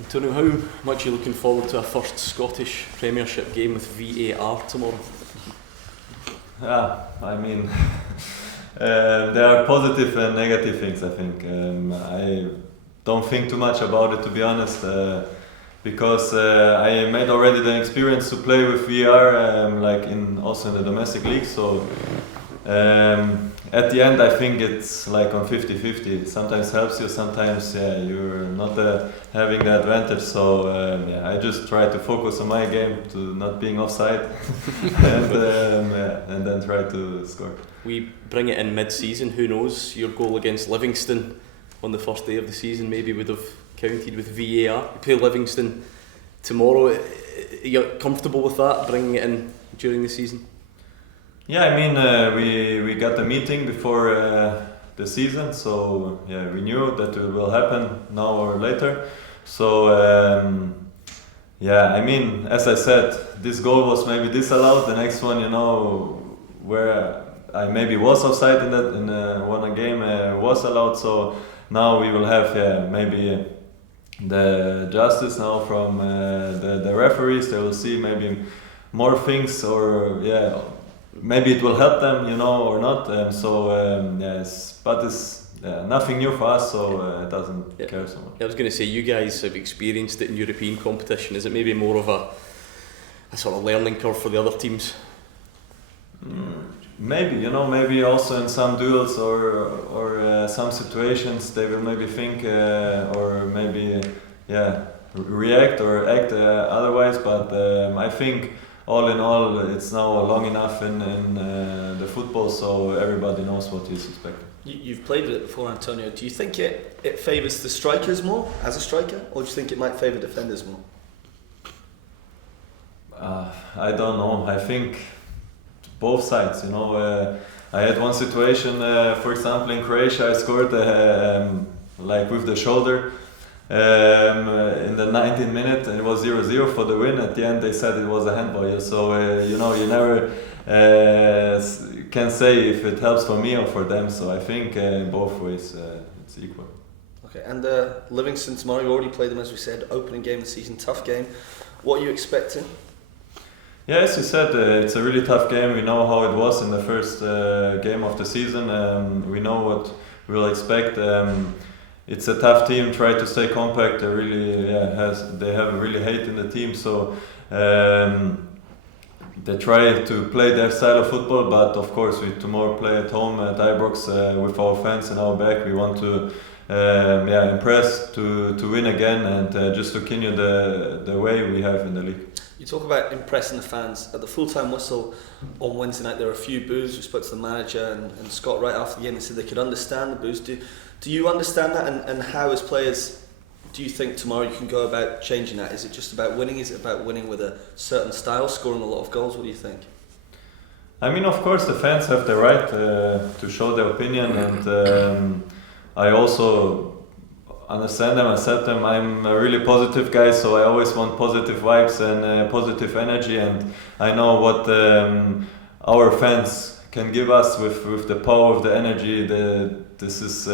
Antonio, how much are you looking forward to a first Scottish Premiership game with VAR tomorrow? Yeah, I mean, there are positive and negative things, I think. I don't think too much about it, to be honest, because I made already the experience to play with VAR, also in the domestic league. So at the end, I think it's like on 50-50. It sometimes helps you, sometimes you're not having the advantage. So I just try to focus on my game, to not being offside, and then try to score. We bring it in mid-season. Who knows? Your goal against Livingston on the first day of the season maybe would have counted with VAR. You play Livingston tomorrow. Are you comfortable with that, bringing it in during the season? Yeah, I mean, we got the meeting before the season, so we knew that it will happen now or later. So I mean, as I said, this goal was maybe disallowed. The next one, where I maybe was offside in one game was allowed. So now we will have maybe the justice now from the referees. They will see maybe more things, or maybe it will help them, or not. But it's nothing new for us, so it doesn't care so much. I was going to say, you guys have experienced it in European competition. Is it maybe more of a sort of learning curve for the other teams? Maybe, maybe also in some duels or some situations they will maybe think or maybe react or act otherwise. But I think all in all, it's now long enough in the football, so everybody knows what is expected. You've played with it before, Antonio. Do you think it favours the strikers more as a striker, or do you think it might favour defenders more? I don't know. I think both sides. I had one situation, for example, in Croatia. I scored with the shoulder. In the 19th minute, and it was 0-0 for the win. At the end they said it was a handball, so you never can say if it helps for me or for them, so I think in both ways it's equal. Okay, and Livingston tomorrow, you already played them, as we said, opening game of the season, tough game. What are you expecting? Yeah, as you said, it's a really tough game. We know how it was in the first game of the season. We know what we'll expect. It's a tough team. Try to stay compact. They really they have a really hate in the team. So they try to play their style of football. But of course, we tomorrow play at home at Ibrox with our fans in our back. We want to impress, to win again, and just to continue the way we have in the league. You talk about impressing the fans. At the full-time whistle on Wednesday night, there were a few boos. We spoke to the manager and Scott right after the game. They said they could understand the boos. Do you understand that? And how, as players, do you think tomorrow you can go about changing that? Is it just about winning? Is it about winning with a certain style, scoring a lot of goals? What do you think? I mean, of course, the fans have the right to show their opinion, and I also understand them, accept them. I'm a really positive guy, so I always want positive vibes and positive energy, and I know what our fans can give us with the power, with the energy. This is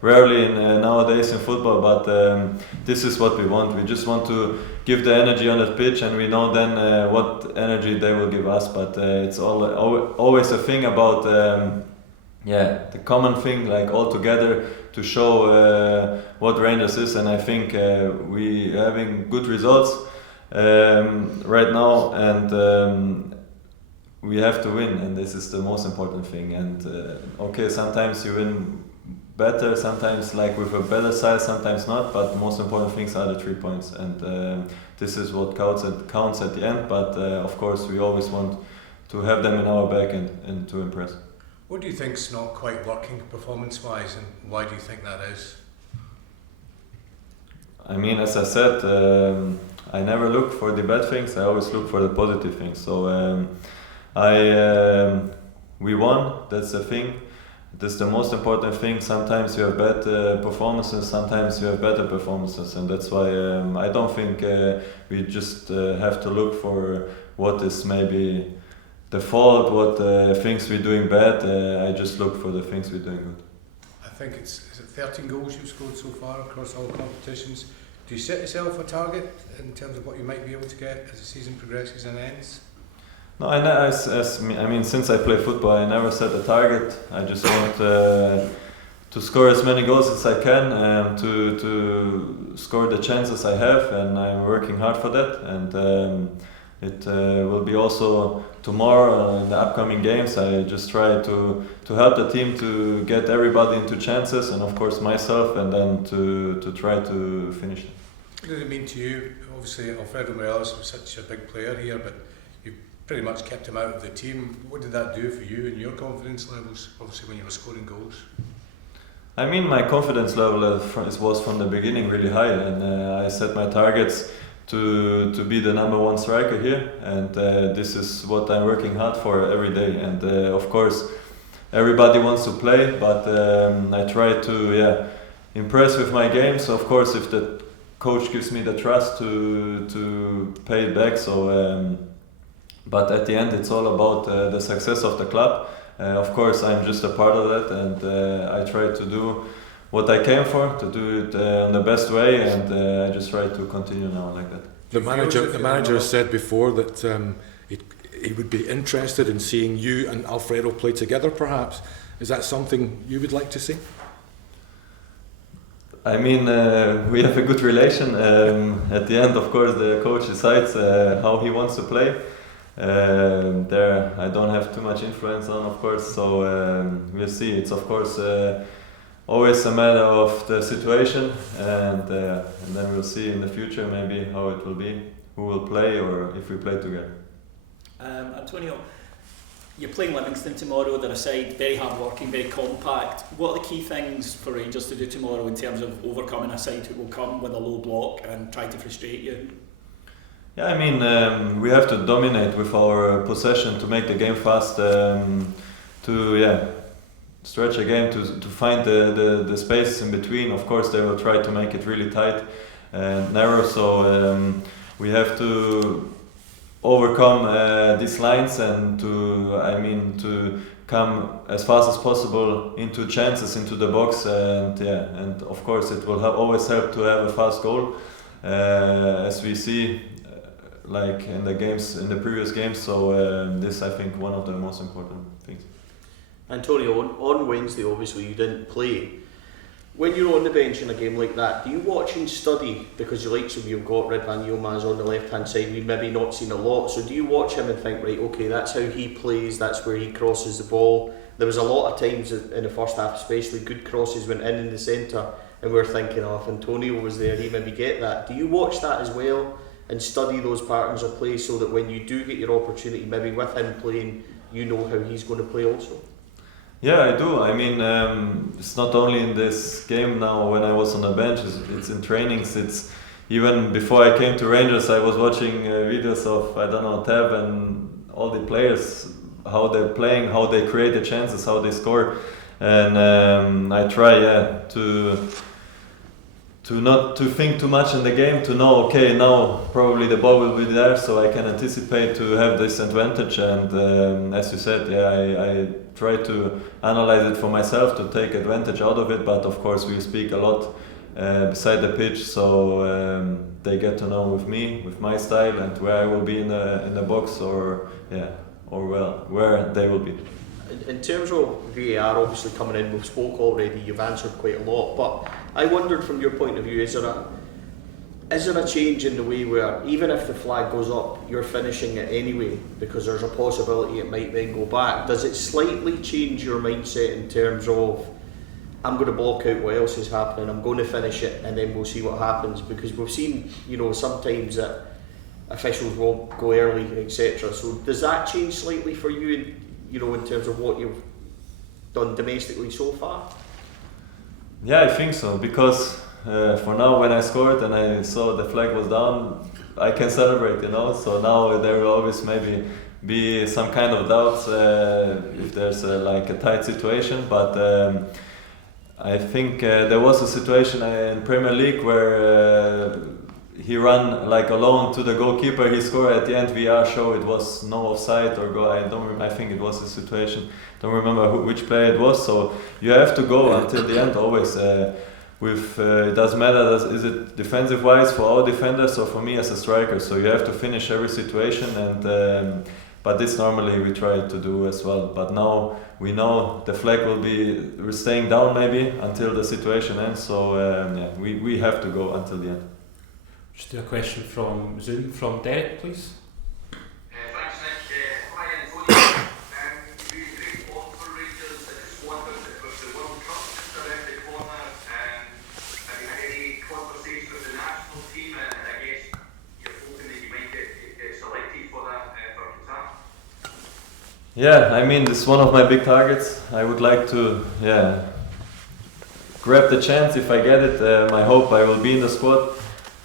rarely nowadays in football, but this is what we want. We just want to give the energy on the pitch, and we know then what energy they will give us. But it's always a thing about the common thing, like all together to show what Rangers is, and I think we having good results right now, and we have to win, and this is the most important thing. And sometimes you win better, sometimes like with a better side, sometimes not, but the most important things are the 3 points, and this is what counts at the end. But of course we always want to have them in our back and to impress. What do you think's not quite working performance-wise, and why do you think that is? I mean, as I said, I never look for the bad things. I always look for the positive things. So we won. That's the thing. That's the most important thing. Sometimes you have bad performances. Sometimes you have better performances, and that's why I don't think we just have to look for what is maybe the fault, what things we're doing bad. I just look for the things we're doing good. I think is it 13 goals you've scored so far across all competitions. Do you set yourself a target in terms of what you might be able to get as the season progresses and ends? No, I mean, since I play football, I never set a target. I just want to score as many goals as I can, to score the chances I have, and I'm working hard for that. And it will be also tomorrow in the upcoming games. I just try to help the team to get everybody into chances, and of course myself, and then to try to finish it. What did it mean to you? Obviously, Alfredo Morelos was such a big player here, but you pretty much kept him out of the team. What did that do for you and your confidence levels, obviously, when you were scoring goals? I mean, my confidence level was from the beginning really high, and I set my targets to be the number one striker here, and this is what I'm working hard for every day. And of course, everybody wants to play, but I try to impress with my game. So of course, if the coach gives me the trust to pay it back. So, but at the end, it's all about the success of the club. Of course, I'm just a part of that, and I try to do what I came for, to do it in the best way, and I just try to continue now like that. The manager has said before that he would be interested in seeing you and Alfredo play together, perhaps. Is that something you would like to see? I mean, we have a good relation. At the end, of course, the coach decides how he wants to play. There, I don't have too much influence on, of course, so we'll see. It's, of course, always a matter of the situation, and then we'll see in the future maybe how it will be, who will play, or if we play together. Antonio, you're playing Livingston tomorrow. They're a side very hard working, very compact. What are the key things for Rangers to do tomorrow in terms of overcoming a side who will come with a low block and try to frustrate you? Yeah, I mean, we have to dominate with our possession to make the game fast, to stretch a game, to find the space in between. Of course, they will try to make it really tight and narrow, so we have to overcome these lines and to come as fast as possible into chances, into the box, and of course it will always help to have a fast goal, as we see like in the previous games. So this, I think, one of the most important things. Antonio, on Wednesday, obviously you didn't play. When you're on the bench in a game like that, do you watch and study? Because the likes of you've got Ridvan Yilmaz on the left-hand side, we've maybe not seen a lot. So do you watch him and think, right, okay, that's how he plays, that's where he crosses the ball? There was a lot of times in the first half, especially, good crosses went in the centre, and we're thinking, oh, if Antonio was there, he'd maybe get that. Do you watch that as well and study those patterns of play so that when you do get your opportunity, maybe with him playing, you know how he's going to play also? Yeah, I do. I mean, it's not only in this game now when I was on the bench, it's in trainings. It's even before I came to Rangers, I was watching videos of, Tab and all the players, how they're playing, how they create the chances, how they score. And I try, to not to think too much in the game, to know, okay, now probably the ball will be there, so I can anticipate to have this advantage. And as you said, I try to analyze it for myself to take advantage out of it. But of course, we speak a lot beside the pitch, so they get to know with me, with my style, and where I will be in the box, or where they will be. In terms of VAR obviously coming in, we've spoke already, you've answered quite a lot, but I wondered from your point of view, is there a change in the way where even if the flag goes up, you're finishing it anyway because there's a possibility it might then go back? Does it slightly change your mindset in terms of, I'm going to block out what else is happening, I'm going to finish it, and then we'll see what happens? Because we've seen, sometimes that officials won't go early, etc. So does that change slightly for you in terms of what you've done domestically so far? Yeah, I think so, because for now, when I scored and I saw the flag was down, I can celebrate, so now there will always maybe be some kind of doubts if there's a tight situation, but I think there was a situation in Premier League where he ran like alone to the goalkeeper. He scored at the end. VR show it was no offside or goal. I think it was a situation. Don't remember which player it was. So you have to go until the end always. It doesn't matter. Is it defensive wise for our defenders or for me as a striker? So you have to finish every situation. And but this normally we try to do as well. But now we know the flag will be staying down maybe until the situation ends. So we have to go until the end. Just do a question from Zoom from Derek, please. Thanks, Nick. Hi, Antonio. You've been a great form for Rangers in the squad with the World Cup just around the corner. Have you had any conversation with the national team? And I guess you're hoping that you might get selected for that for Qatar? Yeah, I mean, this is one of my big targets. I would like to, grab the chance if I get it. I hope I will be in the squad.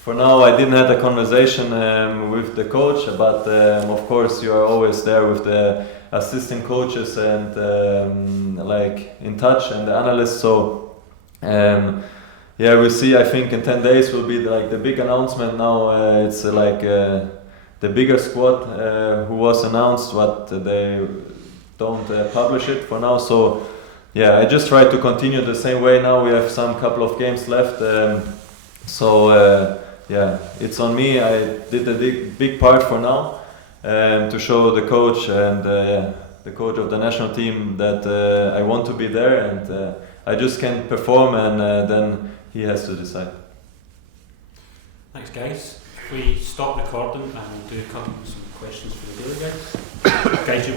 For now, I didn't have a conversation with the coach, but of course you are always there with the assistant coaches and like in touch and the analysts. So we'll see. I think in 10 days will be like the big announcement. Now it's like the bigger squad who was announced, but they don't publish it for now. So I just try to continue the same way. Now we have some couple of games left. It's on me. I did a big part for now to show the coach and the coach of the national team that I want to be there, and I just can perform, and then he has to decide. Thanks, guys. If we stop recording and we'll do some questions for the daily guys. Guys,